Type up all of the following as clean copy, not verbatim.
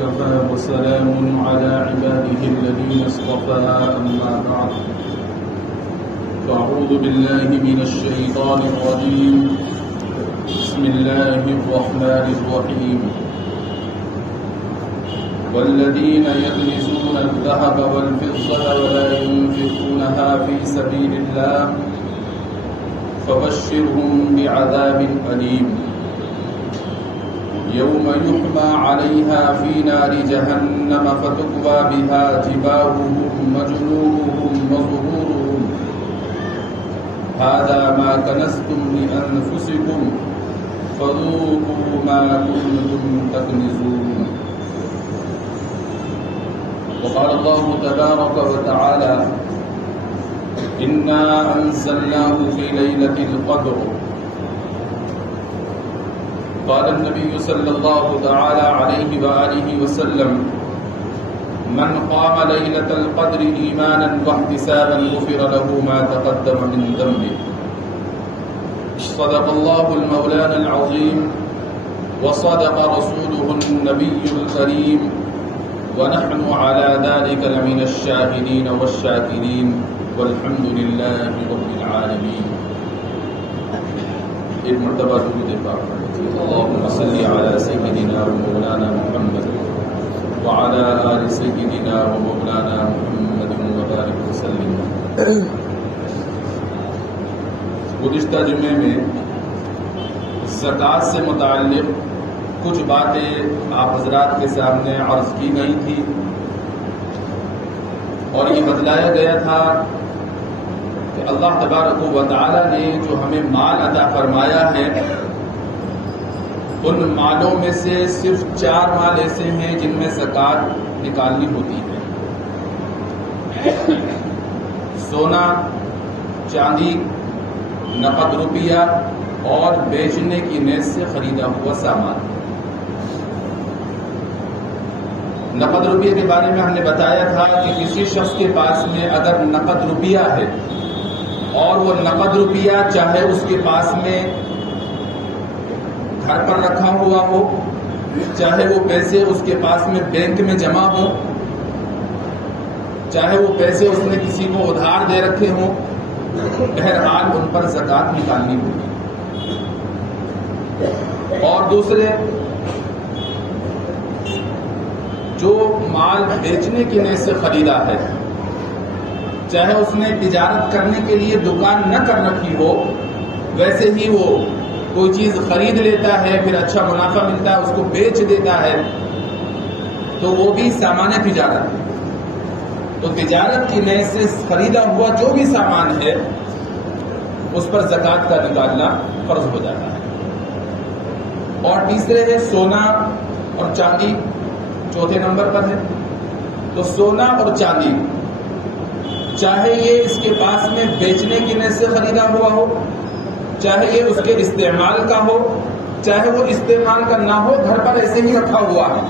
وكفى وسلام على عباده الذين اصطفى أما بعد فأعوذ بالله من الشيطان الرجيم بسم الله الرحمن الرحيم والذين يكنزون الذهب والفضة ولا ينفقونها في سبيل الله فبشرهم بعذاب أليم يوم يحمى عليها في نار جهنم فتكوى بها جباههم وجنوبهم وظهورهم هذا ما كنزتم لأنفسكم فذوقوا ما كنتم تكنزون. وقال الله تبارك وتعالى إنا أنزلناه في ليلة القدر. قال النبي صلى الله تعالى عليه وآله وسلم من قام ليلة القدر إيمانا واحتسابا غفر له ما تقدم من ذنبه. صدق الله المولانا العظيم وصدق رسوله النبي الكريم ونحن على ذلك لمن الشاهدين والشاكرين والحمد لله رب العالمين. ایک مرتبہ درود پاک اللهم صل على سيدنا ومولانا محمد وعلى آل سيدنا ومولانا محمد وبارك وسلم. گزشتہ جمعے میں زکوٰۃ سے متعلق کچھ باتیں آپ حضرات کے سامنے عرض کی گئی تھی اور یہ بتلایا گیا تھا کہ اللہ تبارک و تعالی نے جو ہمیں مال عطا فرمایا ہے ان مالوں میں سے صرف 4 مال ایسے ہیں جن میں زکوٰۃ نکالنی ہوتی ہے. سونا، چاندی، نقد روپیہ اور بیچنے کی نیت سے خریدا ہوا سامان. نقد روپیے کے بارے میں ہم نے بتایا تھا کہ کسی شخص کے پاس میں اگر نقد روپیہ ہے اور وہ نقد روپیہ چاہے اس کے پاس میں گھر پر رکھا ہوا ہو، چاہے وہ پیسے اس کے پاس میں بینک میں جمع ہو، چاہے وہ پیسے اس نے کسی کو ادھار دے رکھے ہوں، بہرحال ان پر زکوٰۃ نکالنی ہوگی. اور دوسرے جو مال بیچنے کی نیت سے خریدا ہے، چاہے اس نے تجارت کرنے کے لیے دکان نہ کر رکھی ہو، ویسے ہی وہ کوئی چیز خرید لیتا ہے، پھر اچھا منافع ملتا ہے اس کو بیچ دیتا ہے، تو وہ بھی سامان تجارت ہے. تو تجارت کی نیت سے خریدا ہوا جو بھی سامان ہے اس پر زکوٰۃ کا نکالنا فرض ہو جاتا ہے. اور تیسرے ہے سونا اور چاندی، چوتھے نمبر پر ہے. تو سونا اور چاندی چاہے یہ اس کے پاس میں بیچنے کی نیت سے خریدا ہوا ہو، چاہے یہ اس کے استعمال کا ہو، چاہے وہ استعمال کا نہ ہو، گھر پر ایسے ہی رکھا ہوا ہے،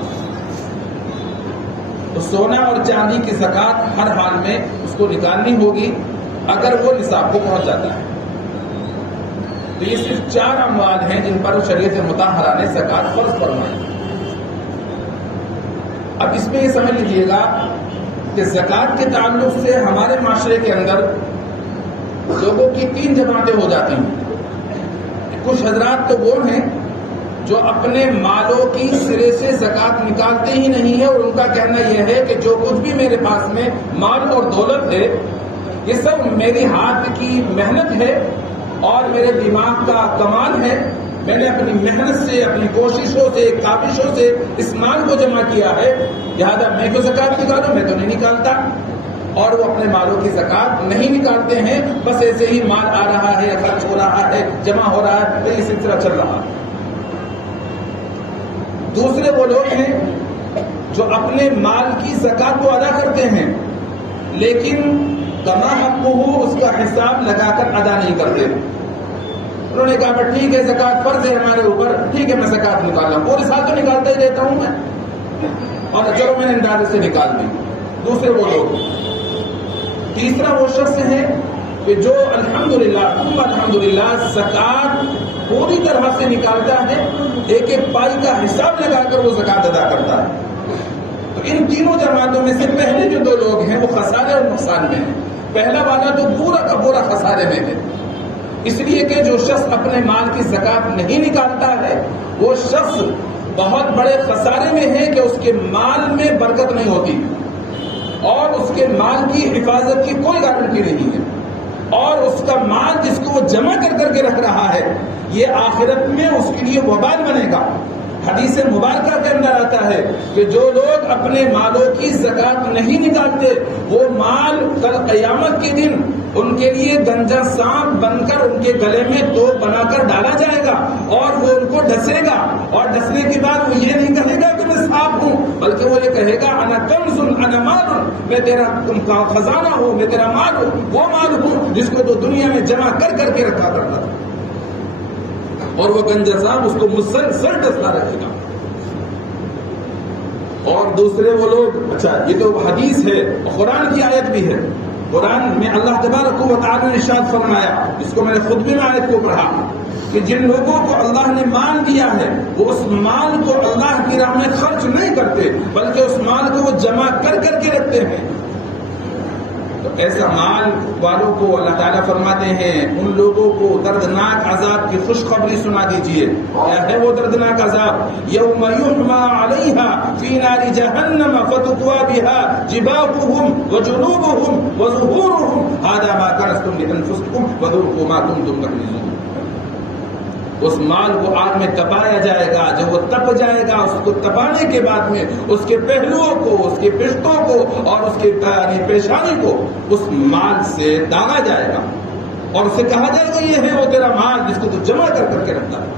تو سونا اور چاندی کی زکوٰۃ ہر حال میں اس کو نکالنی ہوگی اگر وہ نصاب کو پہنچ جاتا ہے. تو یہ صرف 4 اموال ہیں جن پر شریعت مطہرہ نے زکوٰۃ فرض فرمائی. اب اس میں یہ سمجھ لیجیے گا کہ زکوٰۃ کے تعلق سے ہمارے معاشرے کے اندر لوگوں کی 3 جماعتیں ہو جاتی ہیں. کچھ حضرات تو وہ ہیں جو اپنے مالوں کی سرے سے زکوٰۃ نکالتے ہی نہیں ہے، اور ان کا کہنا یہ ہے کہ جو کچھ بھی میرے پاس میں مال اور دولت ہے یہ سب میری ہاتھ کی محنت ہے اور میرے دماغ کا کمال ہے. میں نے اپنی محنت سے، اپنی کوششوں سے، کاوشوں سے اس مال کو جمع کیا ہے، لہذا میں کیوں زکوٰۃ نکالوں؟ میں تو نہیں نکالتا. اور وہ اپنے مالوں کی زکوٰۃ نہیں نکالتے ہیں، بس ایسے ہی مال آ رہا ہے، خرچ ہو رہا ہے، جمع ہو رہا ہے، یہ سلسلہ چل رہا ہے. دوسرے وہ لوگ ہیں جو اپنے مال کی زکوٰۃ کو ادا کرتے ہیں لیکن کما حقہ اس کا حساب لگا کر ادا نہیں کرتے. انہوں نے کہا ٹھیک ہے زکوٰۃ فرض ہے ہمارے اوپر، ٹھیک ہے میں زکوٰۃ نکال رہا ہوں، پورے سال تو نکالتا ہی رہتا ہوں میں، اور چلو میں نے اندازے سے نکال دی. دوسرے وہ لوگ. تیسرا وہ شخص ہے کہ جو الحمدللہ زکوٰۃ پوری طرح سے نکالتا ہے، ایک ایک پائی کا حساب لگا کر وہ زکوٰۃ ادا کرتا ہے. تو ان تینوں جماعتوں میں سے پہلے جو دو لوگ ہیں وہ خسارے اور نقصان میں ہیں. پہلا والا تو پورا کا پورا خسارے میں ہے، اس لیے کہ جو شخص اپنے مال کی زکات نہیں نکالتا ہے وہ شخص بہت بڑے خسارے میں ہے کہ اس کے مال میں برکت نہیں ہوتی اور اس کے مال کی حفاظت کی کوئی گارنٹی نہیں ہے، اور اس کا مال جس کو وہ جمع کر کے رکھ رہا ہے یہ آخرت میں اس کے لیے وبال بنے گا. حدیث مبارکہ کے اندر آتا ہے کہ جو لوگ اپنے مالوں کی زکات نہیں نکالتے وہ مال کل قیامت کے دن ان کے لیے گنجا سانپ بن کر ان کے گلے میں توپ بنا کر ڈالا جائے گا اور وہ ان کو ڈسے گا، اور ڈسنے کے بعد وہ یہ نہیں کہے گا کہ میں سانپ ہوں، بلکہ وہ یہ کہے گا انا کنز انا مال، میں تیرا خزانہ ہوں، میں تیرا مال ہوں، وہ مال ہوں جس کو تو دنیا میں جمع کر کے رکھا کرتا تھا، اور وہ گنجا سانپ اس کو مسلسل ڈستا رہے گا. اور دوسرے وہ لوگ، اچھا یہ تو حدیث ہے، قرآن کی آیت بھی ہے. قرآن میں اللہ تبارک و تعالی نے ارشاد فرمایا، جس کو میں نے خود بھی آیت کو پڑھا، کہ جن لوگوں کو اللہ نے مال دیا ہے وہ اس مال کو اللہ کی راہ میں خرچ نہیں کرتے بلکہ اس مال کو وہ جمع کر کے رکھتے ہیں. تو ایسا مال والوں کو اللہ تعالیٰ فرماتے ہیں ان لوگوں کو دردناک عذاب کی خوشخبری سنا دیجئے. کیا ہے وہ دردناک عذاب؟ یوم یحما علیہا فی نار جہنم فتقوی بہا جباہہم وجنوبہم وظہورہم ھذا ما کنزتم لانفسکم وذوقوا ما کنتم تکنزون. اس مال کو آگ میں تپایا جائے گا، جب وہ تپ جائے گا اس کو تپانے کے بعد میں اس کے پہلوؤں کو، اس کے پشتوں کو اور اس کے پیشانی کو اس مال سے داغا جائے گا اور اسے کہا جائے گا یہ ہے وہ تیرا مال جس کو تو جمع کر کے رکھتا ہے.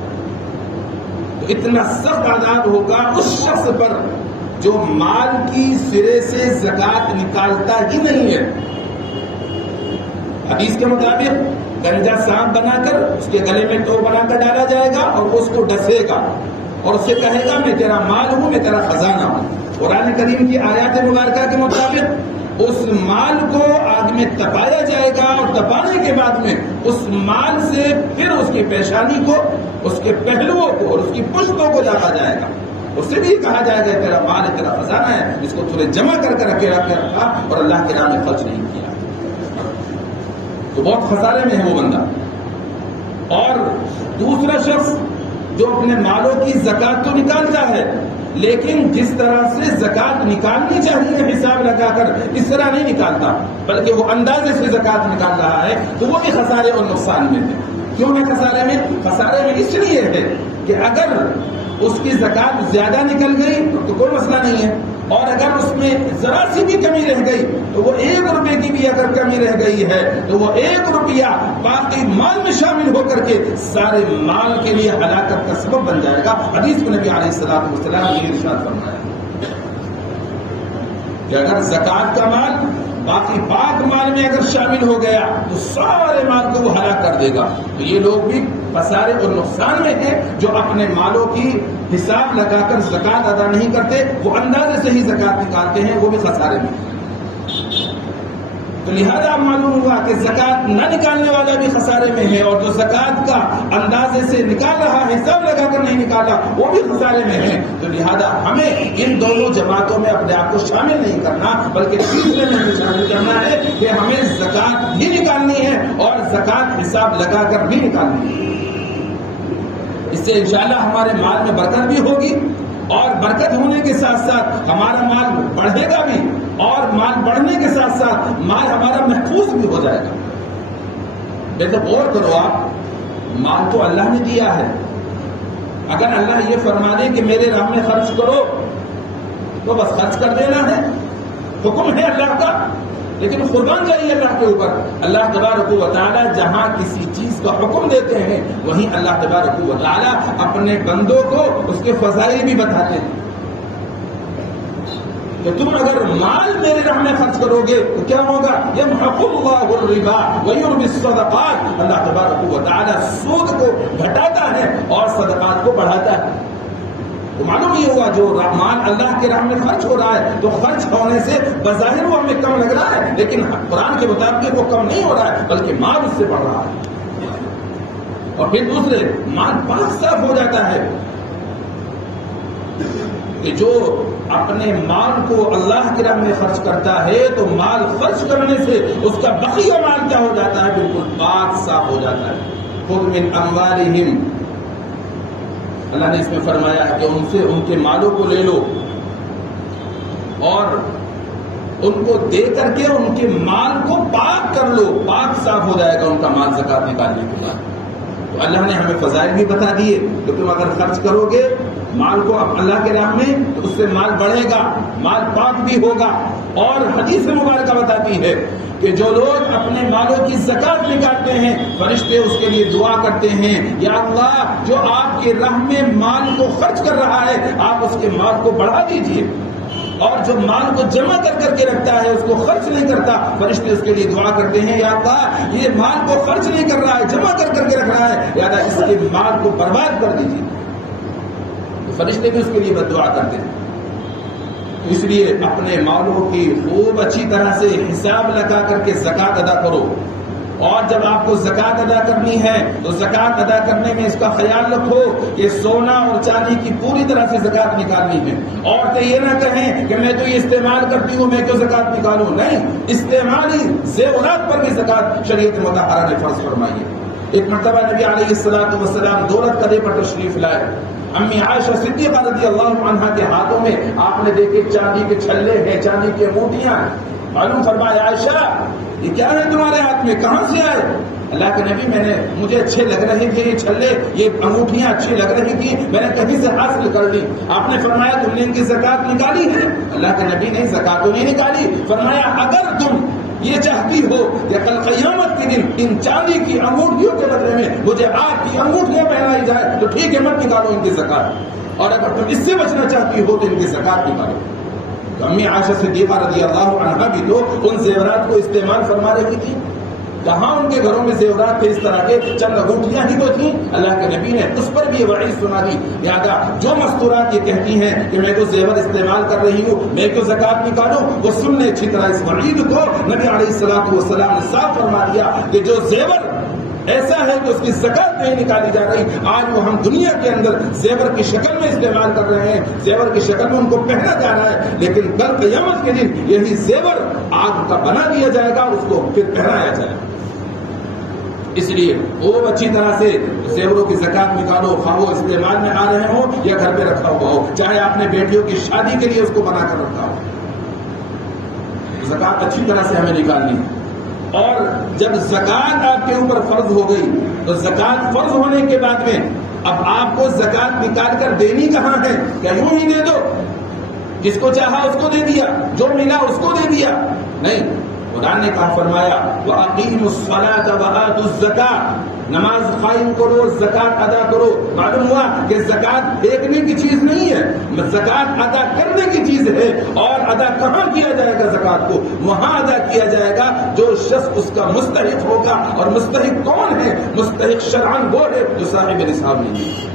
تو اتنا سخت عذاب ہوگا اس شخص پر جو مال کی سرے سے زکات نکالتا ہی نہیں ہے. حدیث کے مطابق گنجا سانپ بنا کر اس کے گلے میں ٹوپ بنا کر ڈالا جائے گا اور وہ اس کو ڈسے گا اور اس سے کہے گا میں تیرا مال ہوں، میں تیرا خزانہ ہوں. قرآن کریم کی آیات مبارکہ کے مطابق اس مال کو آگ میں تپایا جائے گا اور تپانے کے بعد میں اس مال سے پھر اس کی پیشانی کو، اس کے پہلوؤں کو اور اس کی پشتوں کو ڈالا جائے گا. اس سے بھی کہا جائے گا تیرا مال ہے، تیرا خزانہ ہے جس کو تم نے جمع کر کے رکھا اور اللہ کے نام میں خرچ نہیں کیا. تو بہت خسارے میں ہے وہ بندہ. اور دوسرا شخص جو اپنے مالوں کی زکات تو نکالتا ہے لیکن جس طرح سے زکات نکالنی چاہیے حساب لگا کر اس طرح نہیں نکالتا بلکہ وہ اندازے سے زکات نکال رہا ہے، تو وہ بھی خسارے اور نقصان میں ہے. کیوں ہے خسارے میں؟ خسارے میں اس لیے ہے کہ اگر اس کی زکات زیادہ نکل گئی تو کوئی مسئلہ نہیں ہے، اور اگر اس میں ذرا سی بھی کمی رہ گئی تو وہ 1 روپے کی بھی اگر کمی رہ گئی ہے تو وہ 1 روپیہ باقی مال میں شامل ہو کر کے سارے مال کے لیے ہلاکت کا سبب بن جائے گا. حدیث میں نبی علیہ الصلوۃ والسلام نے ارشاد فرمایا کہ اگر زکات کا مال باقی پاک مال میں اگر شامل ہو گیا تو سارے مال کو وہ ہلاک کر دے گا. تو یہ لوگ بھی خسارے اور نقصان میں ہیں جو اپنے مالوں کی حساب لگا کر زکات ادا نہیں کرتے، وہ اندازے سے ہی زکات نکالتے ہیں، وہ بھی خسارے میں. تو لہذا معلوم ہوا کہ زکات نہ نکالنے والا بھی خسارے میں ہے اور جو زکات کا اندازے سے نکال رہا ہے حساب لگا کر نہیں نکالا وہ بھی خسارے میں ہے. تو لہذا ہمیں ان دونوں جماعتوں میں اپنے آپ کو شامل نہیں کرنا بلکہ تیسرے میں بھی شامل کرنا ہے کہ ہمیں زکات بھی نکالنی ہے اور زکات حساب لگا کر بھی نکالنی ہے. اس سے انشاءاللہ ہمارے مال میں برکت بھی ہوگی اور برکت ہونے کے ساتھ ساتھ ہمارا مال بڑھے گا بھی اور مال بڑھنے کے ساتھ ساتھ مال ہمارا محفوظ بھی ہو جائے گا. تو غور کرو آپ، مال تو اللہ نے دیا ہے. اگر اللہ یہ فرما دے کہ میرے راہ میں خرچ کرو تو بس خرچ کر دینا ہے، حکم ہے اللہ کا، لیکن قربان جائیے اللہ کے اوپر. اللہ تبارک و تعالیٰ جہاں کسی چیز کا حکم دیتے ہیں وہیں اللہ تبارک و تعالیٰ اپنے بندوں کو اس کے فضائل بھی بتاتے ہیں. کہ تم اگر مال میرے راہ میں خرچ کرو گے تو کیا ہوگا؟ یمحق اللہ الربا ویربی الصدقات. اللہ تبارک و تعالیٰ سود کو گھٹاتا ہے اور صدقات کو بڑھاتا ہے. تو معلوم یہ ہوا جو مال اللہ کے راہ میں خرچ ہو رہا ہے تو خرچ ہونے سے بظاہر وہ ہمیں کم لگ رہا ہے لیکن قرآن کے مطابق وہ کم نہیں ہو رہا ہے بلکہ مال اس سے بڑھ رہا ہے. اور پھر دوسرے مال پاک صاف ہو جاتا ہے. کہ جو اپنے مال کو اللہ کی راہ میں خرچ کرتا ہے تو مال خرچ کرنے سے اس کا بقیہ مال کیا ہو جاتا ہے؟ بالکل پاک صاف ہو جاتا ہے. خذ من اموالہم، اللہ نے اس میں فرمایا ہے کہ ان سے ان کے مالوں کو لے لو اور ان کو دے کر کے ان کے مال کو پاک کر لو، پاک صاف ہو جائے گا ان کا مال زکات نکالنے کے بعد. تو اللہ نے ہمیں فضائل بھی بتا دیے کہ تم اگر خرچ کرو گے مال کو اللہ کے راہ میں تو اس سے مال بڑھے گا، مال پاک بھی ہوگا. اور حدیث مبارکہ بتاتی ہے کہ جو لوگ اپنے مالوں کی زکات نکالتے ہیں فرشتے اس کے لیے دعا کرتے ہیں، یا اللہ جو آپ کے راہ میں مال کو خرچ کر رہا ہے آپ اس کے مال کو بڑھا دیجئے، اور جو مال کو جمع کر کے رکھتا ہے اس کو خرچ نہیں کرتا فرشتے اس کے لیے دعا کرتے ہیں، یا اللہ یہ مال کو خرچ نہیں کر رہا ہے جمع کر کے رکھ رہا ہے، یا اللہ اس کے مال کو برباد کر دیجیے. فرشتے بھی اس کے لیے بد دعا کرتے ہیں. اس لیے اپنے مالوں کی خوب اچھی طرح سے حساب لگا کر کے زکات ادا کرو. اور جب آپ کو زکات ادا کرنی ہے تو زکات ادا کرنے میں اس کا خیال رکھو کہ سونا اور چاندی کی پوری طرح سے زکات نکالنی ہے. عورتیں یہ نہ کہیں کہ میں تو یہ استعمال کرتی ہوں میں کیوں زکات نکالوں، نہیں، استعمالی زیورات پر بھی زکات شریعت مطہرہ نے فرض فرمائی ہے. ایک مرتبہ نبی علیہ السلام دولت قدے پر تشریف لائے. امی عائشہ صدیقہ رضی اللہ عنہا کے ہاتھوں میں آپ نے دیکھے چاندی کے چھلے ہیں، چاندی کی انگوٹھیاں. معلوم فرمایا عائشہ یہ کیا ہے تمہارے ہاتھ میں، کہاں سے آئے؟ اللہ کے نبی مجھے اچھے لگ رہے تھے یہ چھلے، یہ انگوٹھیاں اچھی لگ رہی تھی، میں نے کہیں سے حاصل کر لی. آپ نے فرمایا تم نے ان کی زکات نکالی ہے؟ اللہ کے نبی نے زکات تو نہیں نکالی. فرمایا اگر تم یہ چاہتی ہو کہ کل قیامت کے دن ان چاندی کی انگوٹھیوں کے بدلے میں مجھے آگ کی انگوٹھیاں پہنائی جائے تو ٹھیک ہے مت نکالو ان کی زکات، اور اگر تم اس سے بچنا چاہتی ہو تو ان کی زکات نکالو. تو امی عائشہ صدیقہ رضی اللہ عنہا بھی تو ان زیورات کو استعمال فرما رہی تھی. کہاں ان کے گھروں میں زیورات تھے اس طرح کے، چند انگوٹھیاں ہی تو تھیں. اللہ کے نبی نے اس پر بھی یہ وعید سنا دی، لہذا جو مستورات یہ کہتی ہیں کہ میں تو زیور استعمال کر رہی ہوں میں تو زکات نکالوں، وہ سن لیں اچھی طرح اس وعید کو. نبی علیہ السلام نے صاف فرما دیا کہ جو زیور ایسا ہے کہ اس کی زکات نہیں نکالی جا رہی، آج وہ ہم دنیا کے اندر زیور کی شکل میں استعمال کر رہے ہیں، زیور کی شکل میں ان کو پہنا جا رہا ہے، لیکن کل قیامت کے دن یہی زیور آگ کا بنا دیا جائے گا، اس کو پھر پہنایا جائے گا. اس لیے خوب اچھی طرح سے زیوروں کی زکات نکالو، خواہ وہ استعمال میں آ رہے ہوں یا گھر پہ رکھا ہوا ہو، چاہے آپ نے بیٹیوں کی شادی کے لیے اس کو بنا کر رکھا ہو. زکات اچھی طرح سے ہمیں نکالنی ہے. اور جب زکات آپ کے اوپر فرض ہو گئی تو زکات فرض ہونے کے بعد میں اب آپ کو زکات نکال کر دینی کہاں ہے؟ کیا یوں ہی دے دو، جس کو چاہا اس کو دے دیا، جو ملا اس کو دے دیا؟ نہیں، قرآن نے کہا فرمایا وَأَقِيمُوا الصَّلَاةَ وَآتُوا الزَّكَاةَ، نماز قائم کرو، زکات ادا کرو. معلوم ہوا کہ زکات دیکھنے کی چیز نہیں ہے، زکات ادا کرنے کی چیز ہے. اور ادا کہاں کیا جائے گا زکات کو؟ وہاں ادا کیا جائے گا جو شخص اس کا مستحق ہوگا. اور مستحق کون ہے؟ مستحق شرعاً وہ ہے جو صاحب نصاب نہیں ہے.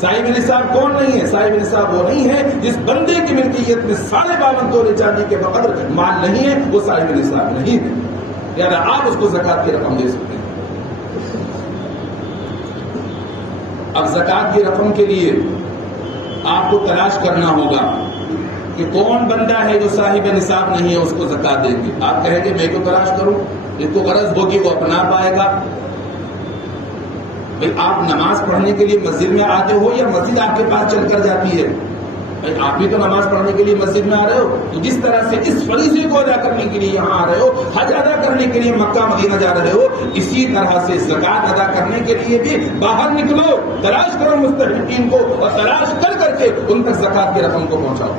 صاحب نصاب کون نہیں ہے؟ صاحب نصاب وہ نہیں ہے جس بندے کی ملکیت میں 52.5 تولے چاندی کے بقدر مال نہیں ہے، وہ صاحب نصاب نہیں ہے. یعنی آپ اس کو زکات کی رقم دے سکتے ہیں. اب زکات کی رقم کے لیے آپ کو تلاش کرنا ہوگا کہ کون بندہ ہے جو صاحب نصاب نہیں ہے، اس کو زکات دیں گے. آپ کہیں گے میں کیوں تلاش کروں، جس کو غرض ہوگی وہ اپنا پائے گا. بھئی آپ نماز پڑھنے کے لیے مسجد میں آتے ہو یا مسجد آپ کے پاس چل کر جاتی ہے؟ بھئی آپ بھی تو نماز پڑھنے کے لیے مسجد میں آ رہے ہو. تو جس طرح سے اس فریضے کو ادا کرنے کے لیے یہاں آ رہے ہو، حج ادا کرنے کے لیے مکہ مدینہ جا رہے ہو، اسی طرح سے زکات ادا کرنے کے لیے بھی باہر نکلو، تلاش کرو مستحقین کو اور تلاش کر کے ان تک زکات کی رقم کو پہنچاؤ.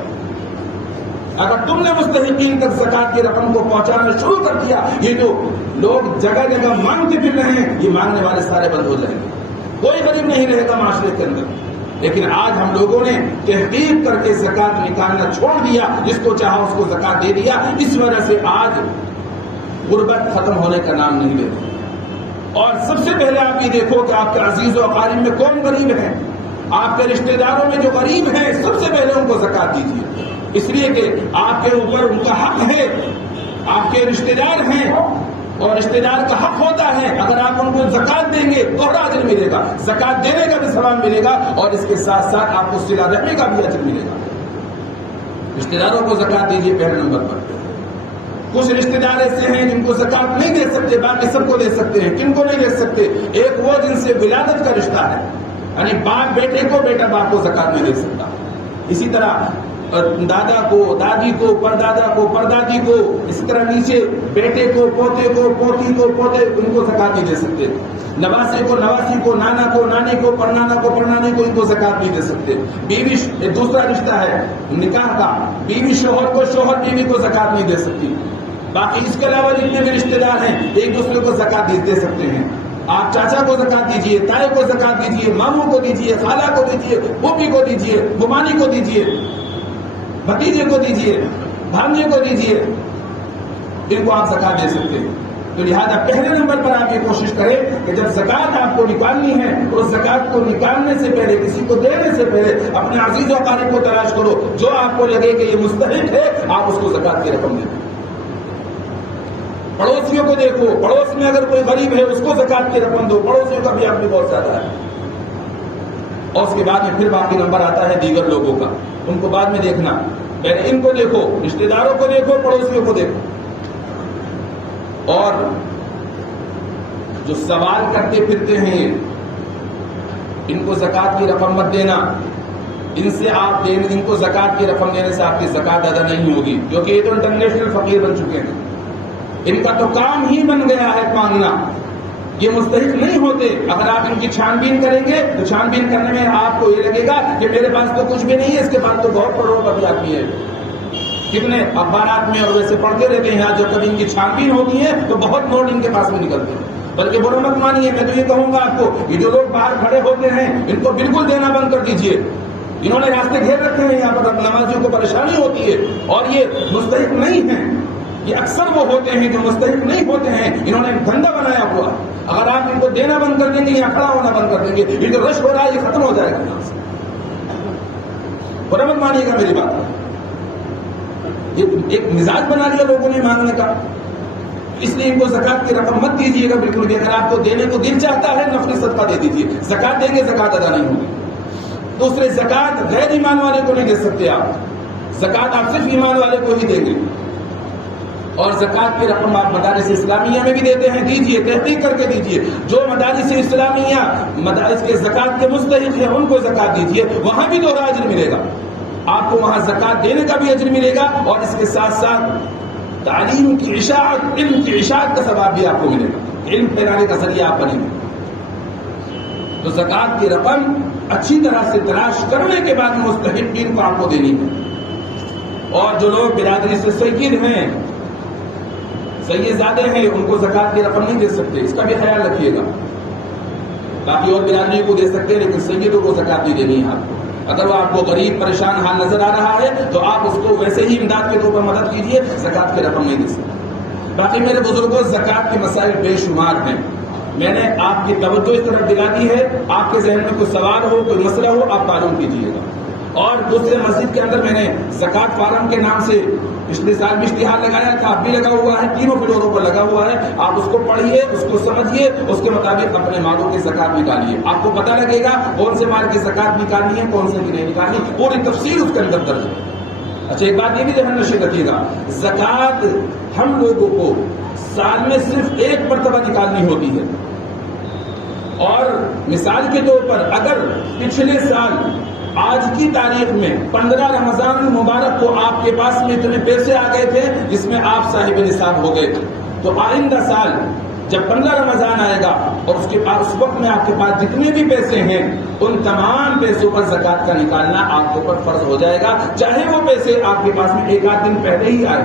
اگر تم نے مستحقین تک زکات کی رقم کو پہنچانا شروع کر دیا، یہ جو لوگ جگہ جگہ مانگتے پھر رہے ہیں یہ مانگنے والے سارے بند ہو جائیں گے، کوئی غریب نہیں رہے گا معاشرے کے اندر. لیکن آج ہم لوگوں نے تحقیق کر کے زکات نکالنا چھوڑ دیا، جس کو چاہا اس کو زکات دے دیا. اس وجہ سے آج غربت ختم ہونے کا نام نہیں لیتی. اور سب سے پہلے آپ یہ دیکھو کہ آپ کے عزیز و اقارب میں کون غریب ہیں، آپ کے رشتہ داروں میں جو غریب ہیں سب سے پہلے ان کو زکات دیجیے. اس لیے کہ آپ کے اوپر ان کا حق ہے، آپ کے رشتہ دار ہیں اور رشتہ دار کا حق ہوتا ہے. اگر آپ ان کو زکات دیں گے تو اجر ملے گا، زکات دینے کا بھی ثواب ملے گا، اور اس کے ساتھ ساتھ آپ کو صلہ رحمی کا بھی اجر ملے گا. رشتہ داروں کو زکات دیجیے پہلے نمبر پر. کچھ رشتہ دار ایسے ہیں جن کو زکات نہیں دے سکتے، باقی سب کو دے سکتے ہیں. کن کو نہیں دے سکتے؟ ایک وہ جن سے ولادت کا رشتہ ہے، یعنی باپ بیٹے کو، بیٹا باپ کو زکات نہیں دے سکتا. اسی طرح دادا کو، دادی کو، پردادا کو، پردادی کو، اسی طرح نیچے بیٹے کو، پوتے کو، پوتی کو، پوتے، ان کو زکات نہیں دے سکتے. نواسے کو، نواسی کو، نانا کو، نانی کو، پڑنانا کو، پڑنانی کو، ان کو زکات نہیں دے سکتے. بیوی، دوسرا رشتہ ہے نکاح کا، بیوی شوہر کو، شوہر بیوی کو زکات نہیں دے سکتی. باقی اس کے علاوہ جتنے بھی رشتہ دار ہیں ایک دوسرے کو زکات دے سکتے ہیں. آپ چاچا کو زکات دیجیے، تائے کو زکات دیجیے، ماموں کو دیجیے، خالہ کو دیجیے، پھوپھی کو دیجیے، گمانی کو دیجیے، بھتیجے کو دیجیے، بھانجے کو دیجیے، ان کو آپ زکات دے سکتے ہیں. تو لہٰذا پہلے نمبر پر آپ یہ کوشش کریں کہ جب زکات آپ کو نکالنی ہے تو اس زکات کو نکالنے سے پہلے، کسی کو دینے سے پہلے اپنے عزیز و اقارب کو تلاش کرو جو آپ کو لگے کہ یہ مستحق ہے، آپ اس کو زکات کی رقم دیں. پڑوسیوں کو دیکھو، پڑوس میں اگر کوئی غریب ہے اس کو زکات کی رقم دو. پڑوسیوں کا بھی آپ بھی بہت زیادہ ہے. اور اس کے بعد میں پھر باقی نمبر آتا ہے دیگر لوگوں کا، ان کو بعد میں دیکھنا. پہلے ان کو دیکھو، رشتہ داروں کو دیکھو، پڑوسیوں کو دیکھو. اور جو سوال کرتے پھرتے ہیں ان کو زکات کی رقم مت دینا. ان سے آپ ان کو زکات کی رقم دینے سے آپ کی زکات ادا نہیں ہوگی، کیونکہ یہ تو انٹرنیشنل فقیر بن چکے ہیں. ان کا تو کام ہی بن گیا ہے مانگنا. یہ مستحق نہیں ہوتے. اگر آپ ان کی چھان بین کریں گے تو چھان بین کرنے میں آپ کو یہ لگے گا کہ میرے پاس تو کچھ بھی نہیں ہے، اس کے پاس تو بہت کروڑوں کا بھی آدمی ہے. کتنے اخبارات میں اور ویسے پڑھتے رہتے ہیں جب کبھی ان کی چھان بین ہوتی ہے تو بہت نوٹ ان کے پاس میں نکلتے ہیں. بلکہ برا مت مانیے، میں تو یہ کہوں گا آپ کو، یہ جو لوگ باہر کھڑے ہوتے ہیں ان کو بالکل دینا بند کر دیجیے. انہوں نے راستے گھیر رکھے ہیں، یہاں پر نمازیوں کو پریشانی ہوتی ہے اور یہ مستحق نہیں ہیں. یہ اکثر وہ ہوتے ہیں جو مستحق نہیں ہوتے ہیں، انہوں نے دھندا بنایا ہوا. اگر آپ ان کو دینا بند کر دیں گے یا کھڑا ہونا بند کر دیں گے، یہ جو رش ہو رہا ہے یہ ختم ہو جائے گا. برا مت مانیے گا میری بات. یہ ایک مزاج بنا لیا لوگوں نے مانگنے کا، اس لیے ان کو زکات کی رقم مت دیجیے گا بالکل بھی. اگر آپ کو دینے کو دل چاہتا ہے نفلی صدقہ دے دیجیے. زکات دیں گے زکات ادا نہیں ہوگی. دوسرے زکات غیر ایمان والے کو نہیں دے سکتے آپ. زکات آپ صرف ایمان والے کو ہی دیں گے. اور زکات کی رقم آپ مدارس اسلامیہ میں بھی دیتے ہیں، دیجیے، تحقیق کر کے دیجیے. جو مدارس اسلامیہ مدارس کے زکات کے مستحق ہیں ان کو زکات دیجیے، وہاں بھی دوہرا اجر ملے گا. آپ کو وہاں زکات دینے کا بھی اجر ملے گا اور اس کے ساتھ ساتھ تعلیم کی اشاعت، علم کی اشاعت کا ثواب بھی آپ کو ملے گا. علم پھیلانے کا ذریعہ آپ بنیں گے. تو زکات کی رقم اچھی طرح سے تلاش کرنے کے بعد مستحقین کو آپ کو دینی ہے. اور جو لوگ برادری سے سید ہیں، سیدزادے ہیں، ان کو زکات کی رقم نہیں دے سکتے، اس کا بھی خیال رکھیے گا. باقی اور برادریوں کو دے سکتے ہیں لیکن سیدوں کو زکات نہیں دینی ہے آپ کو. اگر وہ آپ کو غریب پریشان حال نظر آ رہا ہے تو آپ اس کو ویسے ہی امداد کے طور پر مدد کیجیے، زکات کی رقم نہیں دے سکتے. باقی میرے بزرگوں، زکات کے مسائل بے شمار ہیں. میں نے آپ کی توجہ اس طرف دلا دی ہے. آپ کے ذہن میں کوئی سوال ہو، کوئی مسئلہ ہو، آپ معلوم کیجیے گا. اور دوسرے مسجد کے اندر میں نے زکات فارم کے نام سے پچھلے سال بھی اشتہار لگایا تھا، اب بھی لگا ہوا ہے، تینوں فلوروں پر لگا ہوا ہے. آپ اس کو پڑھیے، اس کو سمجھیے، اس کے مطابق اپنے مالوں کی زکات نکالیے. آپ کو پتہ لگے گا کون سے مال کی زکات نکالنی ہے، کون سے کی نہیں نکالنی، پوری تفصیل اس کے اندر درج ہے. اچھا، ایک بات یہ بھی ذہن نشین رکھیے گا، زکات ہم لوگوں کو سال میں صرف ایک مرتبہ نکالنی ہوتی ہے. اور مثال کے طور پر اگر پچھلے سال آج کی تاریخ میں 15 رمضان مبارک کو آپ کے پاس میں اتنے پیسے آ گئے تھے جس میں آپ صاحب نصاب ہو گئے تھے، تو آئندہ سال جب 15 رمضان آئے گا اور اس کے بعد اس وقت میں آپ کے پاس جتنے بھی پیسے ہیں ان تمام پیسوں پر زکات کا نکالنا آپ کے اوپر فرض ہو جائے گا، چاہے وہ پیسے آپ کے پاس میں ایک آدھ دن پہلے ہی آئے.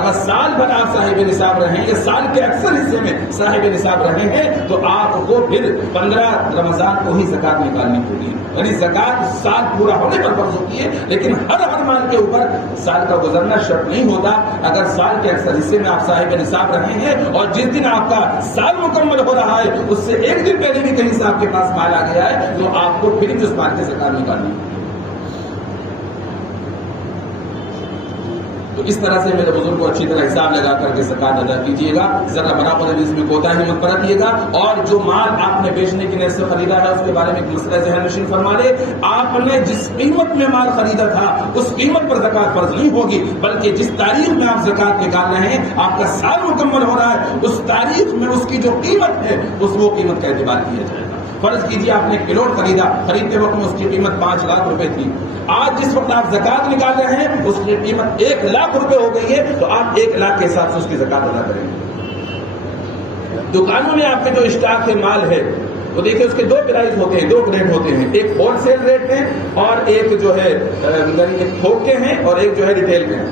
اگر سال بھر آپ صاحب نصاب رہیں یا سال کے اکثر حصے میں صاحب نصاب رہے ہیں تو آپ کو پھر 15 رمضان کو ہی زکات نکالنی ہوگی. یعنی زکات سال پورا ہونے پر فرض ہوتی ہے، لیکن ہر مال کے اوپر سال کا گزرنا شرط نہیں ہوتا. اگر سال کے اکثر حصے میں آپ صاحب نصاب رہے ہیں اور جس دن آپ کا سال مکمل ہو رہا ہے اس سے ایک دن پہلے بھی کہیں سے آپ کے پاس مال آ گیا ہے تو آپ کو پھر اس مال کی زکات نکالنی ہے. تو تو اس طرح سے میرے بزرگ کو اچھی طرح حساب لگا کر کے زکات ادا کیجیے گا، ذرا برابر اس میں کوتاہی مت برتیے گا. اور جو مال آپ نے بیچنے کی نیت سے خریدا ہے اس کے بارے میں ایک مسئلہ ذہن نشین فرما لے. آپ نے جس قیمت میں مال خریدا تھا اس قیمت پر زکات فرض نہیں ہوگی، بلکہ جس تاریخ میں آپ زکات نکال رہے ہیں، آپ کا سال مکمل ہو رہا ہے، اس تاریخ میں اس کی جو قیمت ہے وہ قیمت کا اعتبار کیا جائے گا. فرض کیجیے آپ نے کلوڑ خریدا، خریدتے وقت میں اس کی قیمت 5 لاکھ روپے تھی. آج جس وقت آپ زکات نکال رہے ہیں اس کی قیمت 1 لاکھ روپے ہو گئی ہے، تو آپ 1 لاکھ کے حساب سے اس کی زکات ادا کریں گے. دکانوں میں آپ کے جو اسٹاک ہے، مال ہے، تو دیکھیں اس کے 2 پرائز ہوتے ہیں، 2 گریڈ ہوتے ہیں. ایک ہول سیل ریٹ ہے اور ایک جو ہے تھوک کے ہیں اور ایک جو ہے ریٹیل کے ہیں.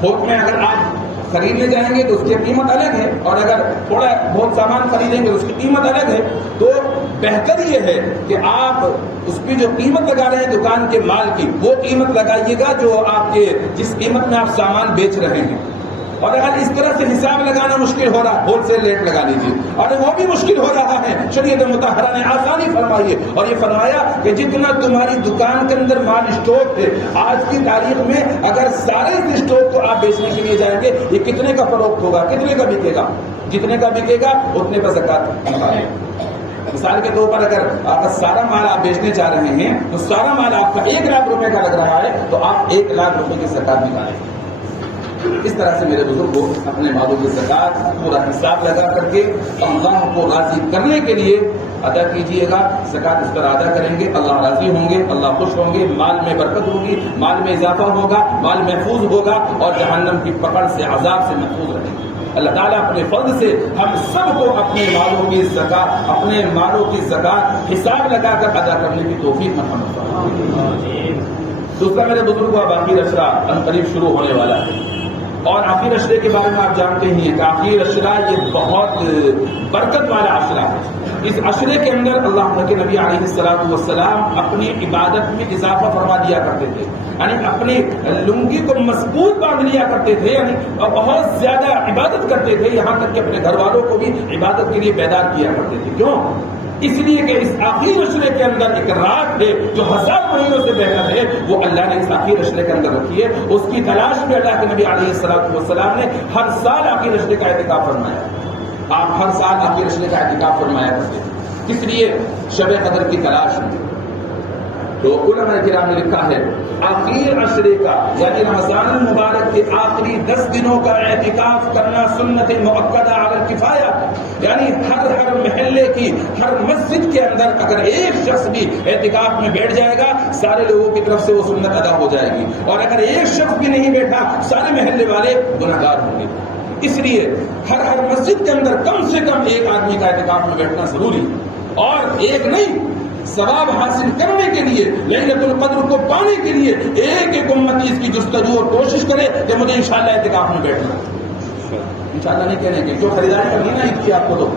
تھوک میں اگر آپ خریدنے جائیں گے تو اس کی قیمت الگ ہے، اور اگر تھوڑا بہت سامان خریدیں گے تو اس کی قیمت الگ ہے. تو بہتر یہ ہے کہ آپ اس کی جو قیمت لگا رہے ہیں دکان کے مال کی، وہ قیمت لگائیے گا جو آپ کے جس قیمت میں آپ سامان بیچ رہے ہیں. اور اگر اس طرح سے حساب لگانا مشکل ہو رہا، ہول سیل ریٹ لگا لیجیے. اور وہ بھی مشکل ہو رہا ہے، شریعت مطہرہ نے آسانی فرمائی ہے اور یہ فرمایا کہ جتنا تمہاری دکان کے اندر مال اسٹاک ہے، آج کی تاریخ میں اگر سارے اسٹاک کو آپ بیچنے کے لیے جائیں گے، یہ کتنے کا فروخت ہوگا، کتنے کا بکے گا؟ جتنے کا بکے گا اتنے پر زکات نکالیں. مثال کے طور پر اگر آپ سارا مال آپ بیچنے چاہ رہے ہیں تو سارا مال آپ کا 1 لاکھ روپے کا لگ رہا ہے، تو آپ 1 لاکھ روپے کی زکات نکالیں. اس طرح سے میرے بزرگ کو اپنے مالوں کی زکات پورا حساب لگا کر کے اللہ کو راضی کرنے کے لیے ادا کیجیے گا. زکات اس پر ادا کریں گے، اللہ راضی ہوں گے، اللہ خوش ہوں گے، مال میں برکت ہوگی، مال میں اضافہ ہوگا، مال محفوظ ہوگا اور جہنم کی پکڑ سے، عذاب سے محفوظ رہیں گے. اللہ تعالیٰ اپنے فضل سے ہم سب کو اپنے مالوں کی زکات حساب لگا کر ادا کرنے کی توفیق مرحمت فرمائے. دوسرا میرے بزرگ اب آخر اشرا عنقریب شروع ہونے والا ہے، اور آخر اشرے کے بارے میں آپ جانتے ہی ہیں کہ آخر اشرا یہ بہت برکت والا اشرا ہے. اس اشرے کے اندر اللہ کے نبی علیہ السلام اپنی عبادت میں اضافہ فرما دیا کرتے تھے، یعنی اپنی لنگی کو مضبوط باندھ لیا کرتے تھے، یعنی بہت زیادہ عبادت کرتے تھے، یہاں تک کہ اپنے گھر والوں کو بھی عبادت کے لیے بیدار کیا کرتے تھے. کیوں؟ اس لیے کہ اس آخری اشرے کے اندر ایک رات ہے جو 1000 مہینوں سے بہتر ہے، وہ اللہ نے اس آخری اشرے کے اندر رکھی ہے. اس کی تلاش میں اللہ کے نبی علیہ السلام نے ہر سال آخری اشرے کا اعتکاف فرمایا. آپ ہر سال آخری اشرے کا اعتکاف فرمایا کرتے ہیں. کس لیے؟ شب قدر کی تلاش میں. تو علماء کرام نے لکھا ہے آخر عشرے کا یعنی رمضان المبارک کے آخری 10 دنوں کا اعتکاف کرنا سنت مؤکدہ علی الکفایہ، یعنی ہر محلے کی ہر مسجد کے اندر اگر ایک شخص بھی اعتکاف میں بیٹھ جائے گا، سارے لوگوں کی طرف سے وہ سنت ادا ہو جائے گی. اور اگر ایک شخص بھی نہیں بیٹھا، سارے محلے والے گنہگار ہوں گے. اس لیے ہر مسجد کے اندر کم سے کم ایک آدمی کا اعتکاف میں بیٹھنا ضروری ہے. اور ایک نہیں، ثواب حاصل کرنے کے لیے، لیلۃ القدر کو پانے کے لیے ایک امتی اس کی جستجو اور کوشش کرے کہ مجھے انشاءاللہ اعتکاف میں بیٹھنا. انشاءاللہ نہیں کہنے کے جو خریداری کرنی نا عید کی، آپ کو تو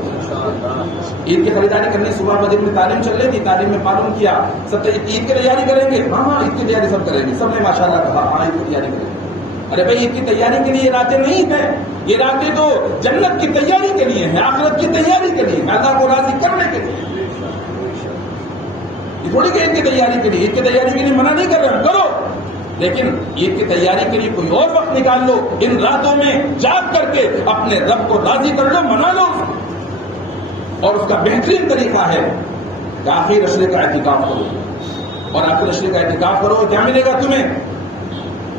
عید کی خریداری کرنی. صبح فجر میں تعلیم چل رہی تھی، تعلیم میں معلوم کیا سب عید کی تیاری کریں گے. ہاں عید کی تیاری سب کریں گے. سب نے ماشاءاللہ کہا ہاں عید کی تیاری کریں گے. ارے بھائی عید کی تیاری کے لیے یہ راتیں نہیں ہیں، یہ راتیں تو جنت کی تیاری کے لیے ہیں، آخرت کی تیاری کے لیے، اللہ کو راضی کرنے کے لیے. یہ تھوڑی کہ عید کی تیاری کے لیے، عید کی تیاری کے لیے منع نہیں کر رہے ہیں، کرو، لیکن عید کی تیاری کے لیے کوئی اور وقت نکال لو. ان راتوں میں جاگ کر کے اپنے رب کو راضی کر لو، منا لو. اور اس کا بہترین طریقہ ہے کہ آخر اشرے کا اعتکاف کرو. اور آخر اشرے کا اعتکاف کرو، کیا ملے گا تمہیں؟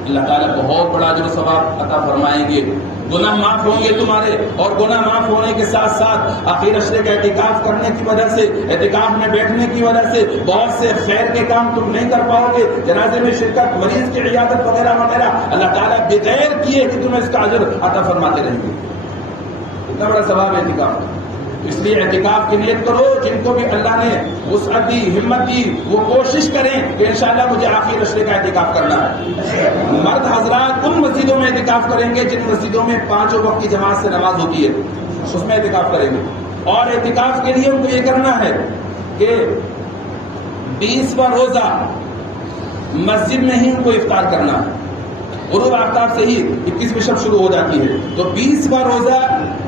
اللہ تعالیٰ بہت بڑا اجر و ثواب عطا فرمائیں گے. گناہ معاف ہوں گے تمہارے، اور گناہ معاف ہونے کے ساتھ ساتھ آخر اشرے کا اعتکاف کرنے کی وجہ سے، اعتکاف میں بیٹھنے کی وجہ سے بہت سے خیر کے کام تم نہیں کر پاؤ گے. جنازے میں شرکت، مریض کی عیادت وغیرہ وغیرہ، اللہ تعالیٰ بغیر کیے کہ تمہیں اس کا اجر عطا فرماتے رہیں گے. اتنا بڑا ثواب ہے اعتکاف. اس لیے اعتکاف کی نیت کرو. جن کو بھی اللہ نے وسعت دی، ہمت دی، وہ کوشش کریں کہ انشاءاللہ مجھے آخر اشرے کا اعتکاف کرنا ہے. مرد حضرات ان مسجدوں میں اعتکاف کریں گے جن مسجدوں میں 5 وقت کی جماعت سے نماز ہوتی ہے، اس میں اعتکاف کریں گے. اور اعتکاف کے لیے ان کو یہ کرنا ہے کہ 20واں روزہ مسجد میں ہی ان کو افطار کرنا ہے. غروب آفتاب سے ہی 21ویں شب شروع ہو جاتی ہے. تو 20واں روزہ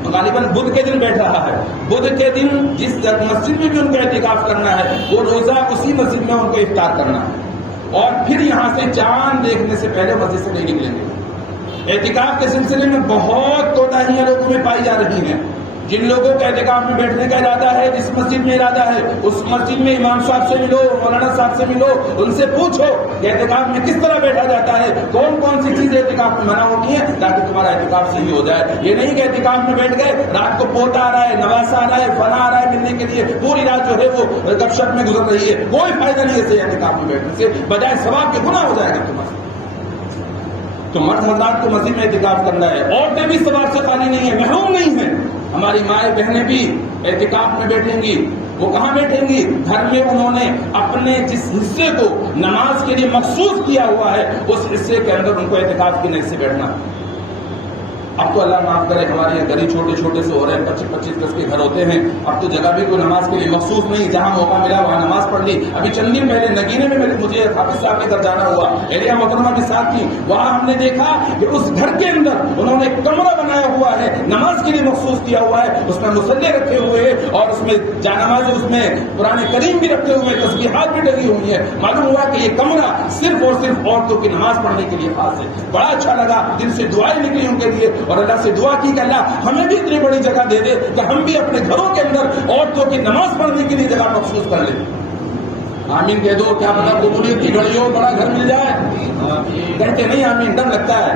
غالباً بدھ کے دن بیٹھ رہا ہے. بدھ کے دن جس مسجد میں بھی ان کو اعتکاف کرنا ہے، وہ روزہ اسی مسجد میں ان کو افطار کرنا ہے. اور پھر یہاں سے چاند دیکھنے سے پہلے مسجد سے نہیں نکلیں گے۔ اعتکاف کے سلسلے میں بہت کوتاہیاں لوگوں میں پائی جا رہی ہیں۔ جن لوگوں کے اعتکاف میں بیٹھنے کا ارادہ ہے، جس مسجد میں ارادہ ہے، اس مسجد میں امام صاحب سے ملو، مولانا صاحب سے ملو، ان سے پوچھو کہ اعتکاف میں کس طرح بیٹھا جاتا ہے، کون کون سی چیزیں اعتکاف میں منع ہوتی ہیں، تاکہ تمہارا اعتکاف صحیح ہو جائے۔ یہ نہیں کہ اعتکاف میں بیٹھ گئے، رات کو پوتا آ رہا ہے، نواسا آ رہا ہے، فلاں آ رہا ہے ملنے کے لیے، پوری رات جو ہے وہ گپ شپ میں گزر رہی ہے، کوئی فائدہ نہیں ہے اعتکاف میں بیٹھنے سے، بجائے ثواب کے گناہ ہو جائے گا تمہارا۔ تو مرد حضرات کو مسجد میں اعتکاف کرنا ہے، عورتیں بھی ثواب سے خالی نہیں ہیں، محروم نہیں ہیں۔ ہماری مائیں بہنیں بھی اعتکاف میں بیٹھیں گی۔ وہ کہاں بیٹھیں گی؟ گھر میں انہوں نے اپنے جس حصے کو نماز کے لیے مخصوص کیا ہوا ہے، اس حصے کے اندر ان کو اعتکاف کی نیت سے بیٹھنا۔ اب تو اللہ معاف کرے، ہمارے یہاں گھر چھوٹے چھوٹے سے ہو رہے ہیں، 25-25 گز کے گھر ہوتے ہیں، اب تو جگہ بھی کوئی نماز کے لیے مخصوص نہیں، جہاں موقع ملا وہاں نماز پڑھ لی۔ ابھی چند دن پہلے نگینے میں مجھے حافظ صاحب کے گھر جانا ہوا، اہلیہ محترمہ کے ساتھ تھی، وہاں ہم نے دیکھا کہ اس گھر کے اندر انہوں نے کمرہ بنایا ہوا ہے، نماز کے لیے مخصوص کیا ہوا ہے، اس میں مصلے رکھے ہوئے ہیں اور اس میں جانماز، اس میں قرآن کریم بھی رکھے ہوئے ہیں، تسبیحات بھی ڈلی ہوئی ہیں۔ معلوم ہوا کہ یہ کمرہ صرف اور صرف عورتوں کی نماز پڑھنے کے لیے خاص ہے۔ بڑا اچھا لگا، دل سے دعائیں نکلی ان کے لیے، اور اللہ سے دعا کی کہ اللہ ہمیں بھی اتنی بڑی جگہ دے دے کہ ہم بھی اپنے گھروں کے اندر عورتوں کی نماز پڑھنے کے لیے جگہ مخصوص کر لیں۔ آمین کہہ دو، کیا پتہ قبولیت کی گھڑی ہو، بڑا گھر مل جائے۔ کہتے نہیں آمین، ڈر لگتا ہے۔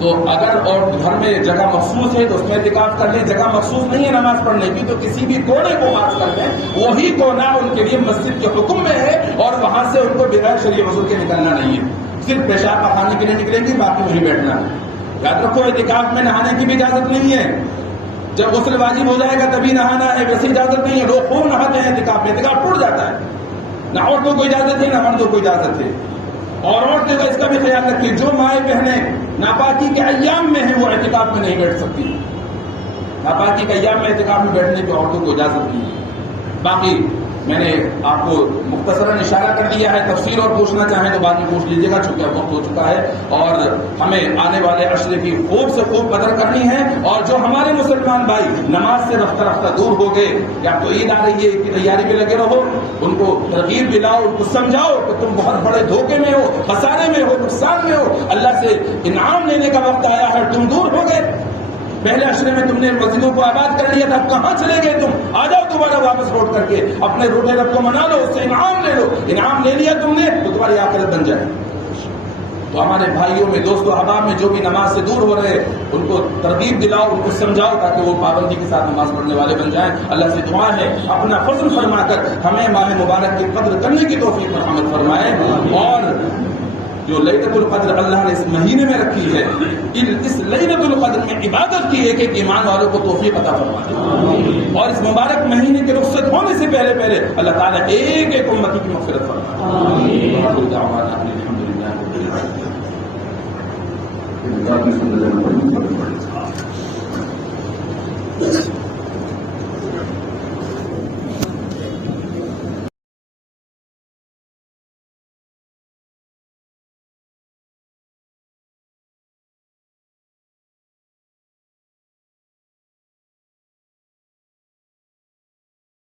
تو اگر اور گھر میں جگہ مخصوص ہے تو اس میں اعتکاف کر لیں، جگہ مخصوص نہیں ہے نماز پڑھنے کی تو کسی بھی کونے کو خاص کر لیں، وہی کونا ان کے لیے مسجد کے حکم میں ہے، اور وہاں سے ان کو بغیر شرعی عذر کے نکلنا نہیں ہے۔ صرف پیشاب پخانے کے لیے نکلیں گی، باقی وہیں بیٹھنا ہے۔ یاد رکھو اعتکاف میں نہانے کی بھی اجازت نہیں ہے، جب غسل واجب ہو جائے گا تبھی نہانا ہے، ویسے اجازت نہیں ہے۔ لوگ خوب نہاتے ہیں اعتکاف میں، اعتکاف ٹوٹ جاتا ہے۔ نہ عورتوں کو اجازت ہے نہ مردوں کو اجازت ہے۔ اور عورتیں تو اس کا بھی خیال رکھیں، جو مائیں بہنیں ناپاکی کے ایام میں ہیں وہ اعتکاف میں نہیں بیٹھ سکتی۔ ناپاکی کے ایام میں اعتکاف میں بیٹھنے کی عورتوں کو اجازت نہیں ہے۔ باقی میں نے آپ کو مختصراً اشارہ کر دیا ہے، تفصیل اور پوچھنا چاہیں تو بعد میں پوچھ لیجیے گا، چونکہ وقت ہو چکا ہے، اور ہمیں آنے والے عشرے کی خوب سے خوب قدر کرنی ہے۔ اور جو ہمارے مسلمان بھائی نماز سے رفتہ رفتہ دور ہو گئے، یا تو عید آ رہی ہے، عید کی تیاری میں لگے رہو، ان کو ترغیب دلاؤ، ان کو سمجھاؤ کہ تم بہت بڑے دھوکے میں ہو، خسارے میں ہو، نقصان میں ہو، اللہ سے انعام لینے کا وقت آیا ہے، تم دور ہو گئے۔ پہلے عشرے میں تم نے مسجدوں کو آباد کر لیا تھا، اب کہاں چلے گئے تم؟ آ جاؤ دوبارہ واپس لوٹ کر کے، اپنے روٹے رب کو منا لو، اس سے انعام لے لو۔ انعام لے لیا تم نے تو تمہاری آخرت بن جائے۔ تو ہمارے بھائیوں میں، دوستوں، احباب میں جو بھی نماز سے دور ہو رہے ہیں ان کو ترغیب دلاؤ، ان کو سمجھاؤ تاکہ وہ پابندی کے ساتھ نماز پڑھنے والے بن جائیں۔ اللہ سے دعا ہے اپنا فضل فرما کر ہمیں ماہ مبارک کی قدر کرنے کی توفیق مرحمت فرمائے، اور جو لیلۃ القدر اللہ نے اس مہینے میں رکھی ہے، اس لیلۃ القدر میں عبادت کی ایک ایمان والوں کو توفیق عطا فرمائے، اور اس مبارک مہینے کے رخصت ہونے سے پہلے پہلے اللہ تعالیٰ ایک ایک امتی کی مغفرت فرمائے۔